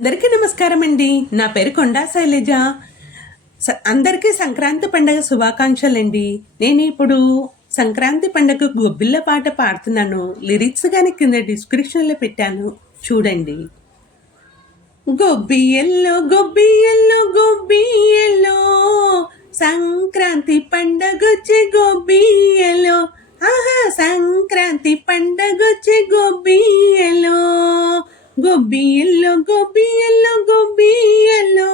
అందరికీ నమస్కారం అండి. నా పేరు కొండా శైలజ. స- అందరికీ సంక్రాంతి పండగ శుభాకాంక్షలు అండి నేను ఇప్పుడు సంక్రాంతి పండగ గొబ్బిళ్ళ పాట పాడుతున్నాను. లిరిక్స్ కానీ కింద డిస్క్రిప్షన్లో పెట్టాను. చూడండి. గొబ్బియల్లో గొబ్బియల్లో గొబ్బియల్లో సంక్రాంతి పండగొచ్చే ఎల్లో ఆహా సంక్రాంతి పండగొచ్చి గొబ్బియలో గొబ్బియల్లో గొబ్బియల్లో గొబ్బియల్లో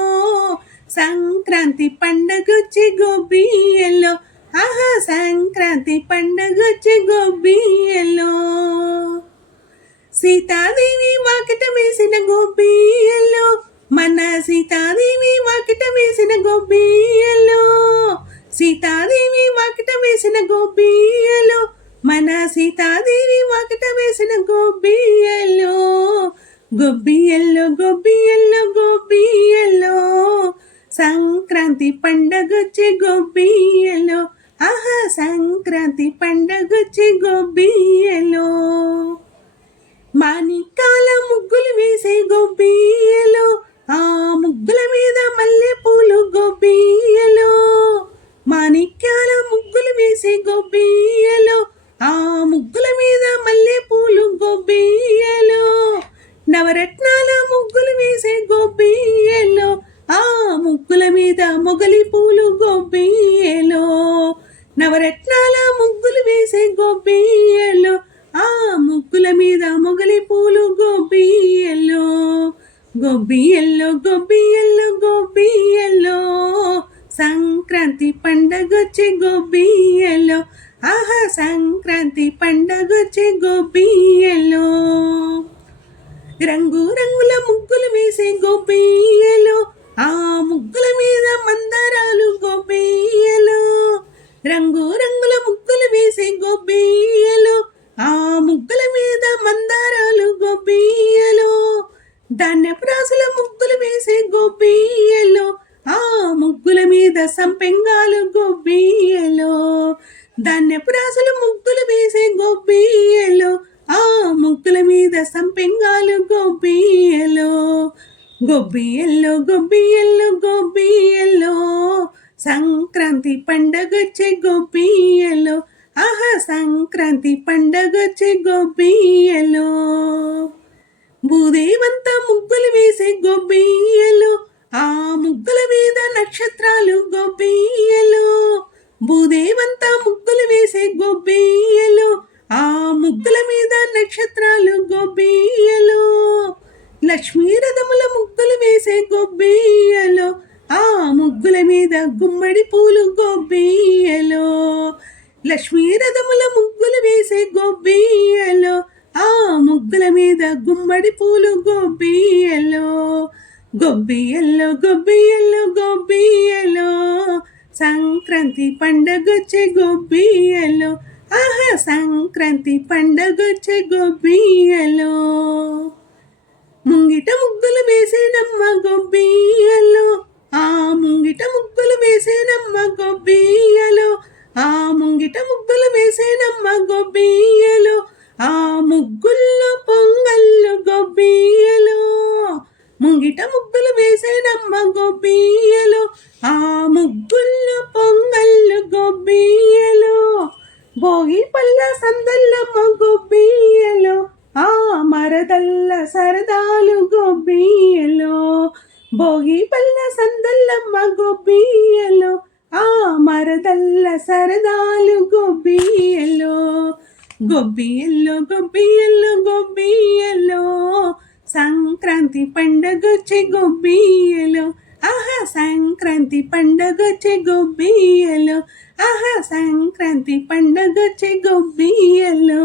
సంక్రాంతి పండగొచ్చి గొబ్బియల్లో ఆహా సంక్రాంతి పండగొచ్చి గొబ్బియల్లో సీతాదేవి వాకిట వేసిన గొబ్బియల్లో మన సీతాదేవి వాకిట వేసిన గొబ్బియల్లో సీతాదేవి వాకిట వేసిన గోపియల్లో మన సీతాదేవి వాకిట వేసిన గోపియల్లో గొబ్బియల్లో గొబ్బియల్లో గొబ్బియల్లో సంక్రాంతి పండగొచ్చి గొబ్బియలో ఆహా సంక్రాంతి పండగొచ్చి గొబ్బియలో మాణికాల ముగ్గులు వేసే గొబ్బియలో ఆ ముగ్గుల మీద మల్లె పూలు గోపియలు మాణిక్యాల ముగ్గులు వేసే గొబ్బియలో నవరత్నాల ముగ్గులు వేసే గోపియలు ఆ ముగ్గుల మీద మొగలి పూలు గోపియలు నవరత్నాల ముగ్గులు వేసే గోపియలు ఆ ముగ్గుల మీద మొగలి పూలు గోపియల్లో గోపియల్లో గోపియల్లో గోపియల్లో సంక్రాంతి పండగొచ్చే గోపియల్లో ఆహా సంక్రాంతి పండగొచ్చే గోపియల్లో రంగు రంగుల ముగ్గులు వేసే గోపియలు ఆ ముగ్గుల మీద మందారాలు గోపియలు రంగు రంగుల ముగ్గులు వేసే గోపియలు ఆ ముగ్గుల మీద మందారాలు గోపియలు ధాన్యపురాసుల ముగ్గులు వేసే గోపియలు ఆ ముగ్గుల మీద సంపెంగాలు గోపియలు ధాన్యపురాసుల ముగ్గులు వేసే గోపియలు ఆ ముగ్గుల మీద సంపెంగాలు గొబ్బియలో గొబ్బియల్లో గొబ్బియల్లో గొబ్బియల్లో సంక్రాంతి పండగొచ్చే గొబ్బియలో ఆహా సంక్రాంతి పండగొచ్చే గొబ్బియలో భూదేవంత ముగ్గులు వేసే గొబ్బియలు ఆ ముగ్గుల మీద నక్షత్రాలు గొబ్బియలు భూదేవంత ముగ్గులు వేసే గొబ్బియలు ఆ ముగ్గుల లక్ష్మీరథముల ముగ్గులు వేసే గొబ్బెయ్యలో ఆ ముగ్గుల మీద గుమ్మడి పూలు గొబ్బెయ్యలో. లక్ష్మీరథముల ముగ్గులు వేసే గొబ్బెయ్యలో ఆ ముగ్గుల మీద గుమ్మడి పూలు గొబ్బియలు గొబ్బియల్లో గొబ్బియల్లో గొబ్బియలో సంక్రాంతి పండగొచ్చే గొబ్బియలో ఆహా సంక్రాంతి పండగొచ్చే గొబ్బియలో ముంగిట ముగ్గులు వేసేనమ్మ గొబ్బియలు ఆ ముంగిట ముగ్గులు వేసేనమ్మ గొబ్బియలు ఆ ముంగిట ముగ్గులు వేసేనమ్మ గొబ్బియలు ఆ ముగ్గుల్లో పొంగల్లు గొబ్బియలు ముంగిట ముగ్గులు వేసేనమ్మ గొబ్బియలు ఆ ముగ్గుల్లో పొంగల్లు గొబ్బియలు భోగి పల్ల సందల్లమ్మ గొబ్బియలు ఆ మరదల్ల సరదాలు గొబ్బియలు భోగి పల్ల సందల్లమ్మ గొబ్బియలు ఆ మరదల్ల సరదాలు గొబ్బియలు గొబ్బియల్లో గొబ్బియల్లో గొబ్బియల్లో సంక్రాంతి పండగొచ్చే గొబ్బియలు ఆహా సంక్రాంతి పండగొచ్చే గొబ్బియలు ఆహా సంక్రాంతి పండగొచ్చే గొబ్బియలు